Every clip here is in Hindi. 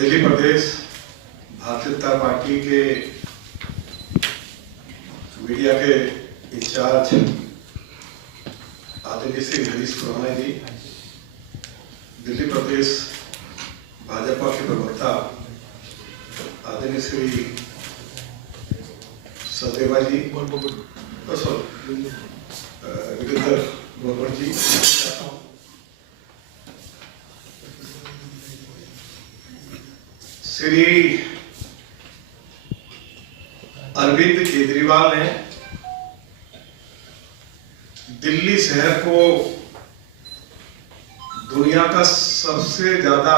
दिल्ली प्रदेश भारतीय जनता पार्टी के मीडिया के इंचार्ज आदरणीय श्री हरीश खुराना जी, दिल्ली प्रदेश भाजपा के प्रवक्ता आदरणीय श्री सचदेवा जी, वीरेंद्र गोबर जी, श्री अरविंद केजरीवाल ने दिल्ली शहर को दुनिया का सबसे ज्यादा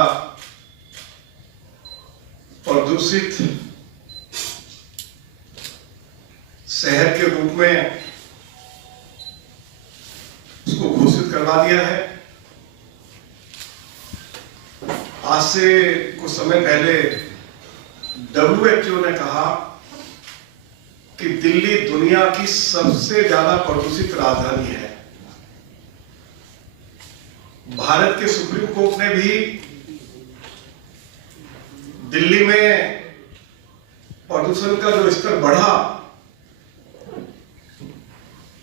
प्रदूषित शहर के रूप में उसको घोषित करवा दिया है। आज से कुछ समय पहले WHO ने कहा कि दिल्ली दुनिया की सबसे ज्यादा प्रदूषित राजधानी है। भारत के सुप्रीम कोर्ट ने भी दिल्ली में प्रदूषण का जो स्तर बढ़ा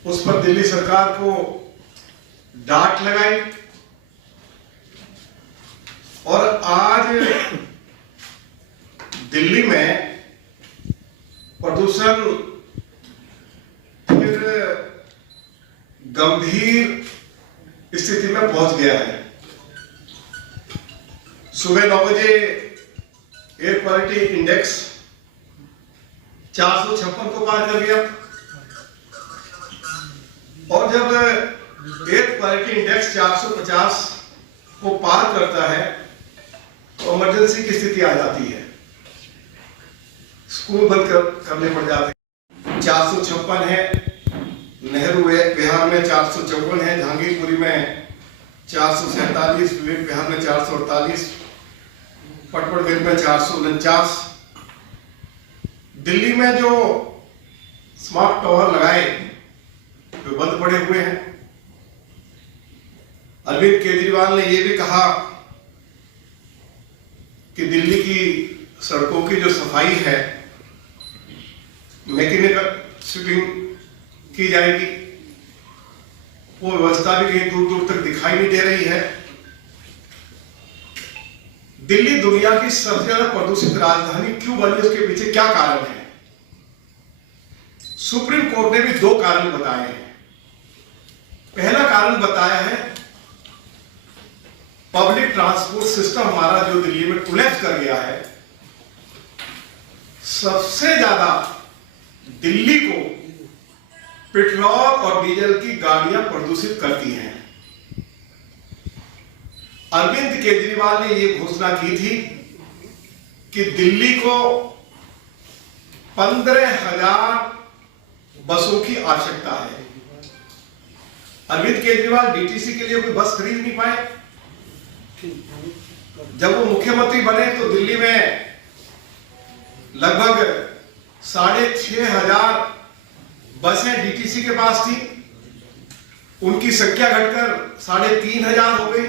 उस पर दिल्ली सरकार को डांट लगाई और आज दिल्ली में प्रदूषण फिर गंभीर स्थिति में पहुंच गया है। सुबह 9 बजे एयर क्वालिटी इंडेक्स 456 को पार कर गया और जब एयर क्वालिटी इंडेक्स 450 को पार करता है तो इमरजेंसी की स्थिति आ जाती है, स्कूल बंद करने पड़ जाते हैं। 456 है, नेहरू विहार में 454 है, जहांगीरपुरी में 447, विवेक विहार में 448, पटपड़गंज में 449। दिल्ली में जो स्मार्ट टावर लगाए वे बंद पड़े हुए हैं। अरविंद केजरीवाल ने यह भी कहा कि दिल्ली की सड़कों की जो सफाई है मैकेनिकल स्वीपिंग की जाएगी, वो व्यवस्था भी कहीं दूर दूर तक दिखाई नहीं दे रही है। दिल्ली दुनिया की सबसे ज्यादा प्रदूषित राजधानी क्यों बनी, उसके पीछे क्या कारण है? सुप्रीम कोर्ट ने भी 2 कारण बताए हैं। पहला कारण बताया है पब्लिक ट्रांसपोर्ट सिस्टम हमारा जो दिल्ली में कोलैप्स कर गया है। सबसे ज्यादा दिल्ली को पेट्रोल और डीजल की गाड़ियां प्रदूषित करती हैं। अरविंद केजरीवाल ने यह घोषणा की थी कि दिल्ली को 15,000 बसों की आवश्यकता है। अरविंद केजरीवाल डीटीसी के लिए कोई बस खरीद नहीं पाए। जब वो मुख्यमंत्री बने तो दिल्ली में लगभग 6,500 बसें डीटीसी के पास थी, उनकी संख्या घटकर 3,500 हो गई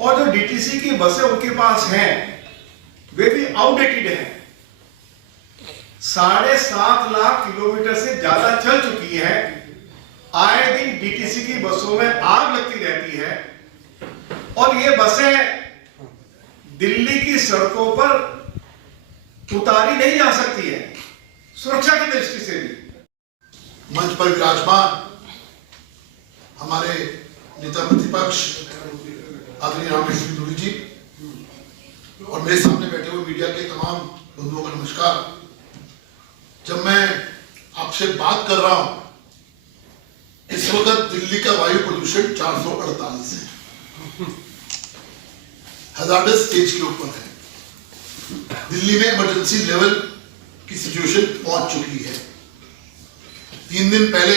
और जो डीटीसी की बसें उनके पास हैं वे भी आउटडेटेड हैं। 7.5 लाख किलोमीटर से ज्यादा चल चुकी है। आए दिन डीटीसी की बसों में आग लगती रहती है और ये बसें दिल्ली की सड़कों पर उतारी नहीं जा सकती है, सुरक्षा की दृष्टि से भी। मंच पर विराजमान हमारे नेता प्रतिपक्ष आदरणीय रामेश सिंह जी और मेरे सामने बैठे हुए मीडिया के तमाम बंधुओं को नमस्कार। जब मैं आपसे बात कर रहा हूं, इस वक्त दिल्ली का वायु प्रदूषण 448 है, हजार्डस स्टेज के ऊपर है। दिल्ली में इमरजेंसी लेवल की सिचुएशन पहुंच चुकी है। 3 दिन पहले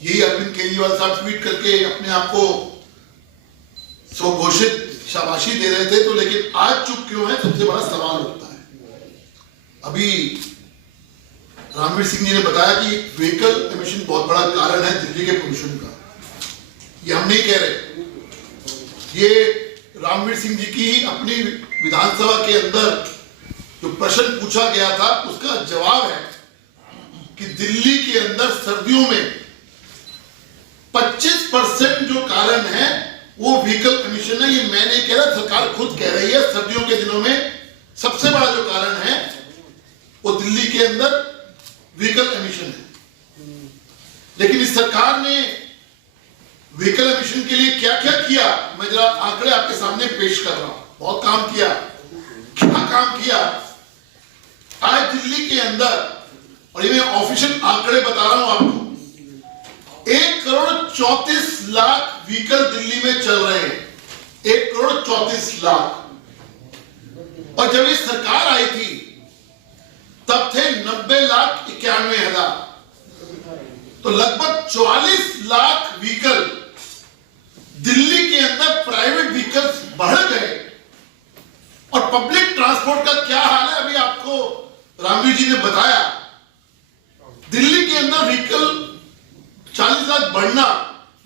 यही अरविंद केजरीवाल साहब ट्वीट करके अपने आप को स्वघोषित शाबाशी दे रहे थे, तो लेकिन आज चुप क्यों है, सबसे बड़ा सवाल उठता है। अभी रामवीर सिंह जी ने बताया कि व्हीकल एमिशन बहुत बड़ा कारण है दिल्ली के प्रदूषण का। ये हम नहीं कह रहे, ये रामवीर सिंह जी की अपनी विधानसभा के अंदर जो प्रश्न पूछा गया था उसका जवाब है कि दिल्ली के अंदर सर्दियों में 25% जो कारण है वो व्हीकल एमिशन है। ये मैं नहीं कह रहा, सरकार खुद कह रही है। सर्दियों के दिनों में सबसे बड़ा जो कारण है वो दिल्ली के अंदर व्हीकल एमिशन है। लेकिन इस सरकार ने व्हीकल एमिशन के लिए क्या क्या किया, मैं जरा आंकड़े आपके सामने पेश कर रहा हूं। बहुत काम किया। क्या काम किया? आज दिल्ली के अंदर, और ये मैं ऑफिशियल आंकड़े बता रहा हूं आपको, 1,34,00,000 व्हीकल दिल्ली में चल रहे हैं। 1,34,00,000। और जब ये सरकार आई थी तब थे 90,91,000। तो लगभग 44 लाख व्हीकल दिल्ली के अंदर प्राइवेट व्हीकल्स बढ़ गए। और पब्लिक ट्रांसपोर्ट का क्या हाल है अभी आपको रामवीर जी ने बताया। दिल्ली के अंदर व्हीकल 40 लाख बढ़ना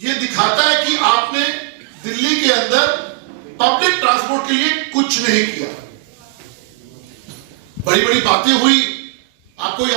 यह दिखाता है कि आपने दिल्ली के अंदर पब्लिक ट्रांसपोर्ट के लिए कुछ नहीं किया। बड़ी बड़ी बातें हुई आपको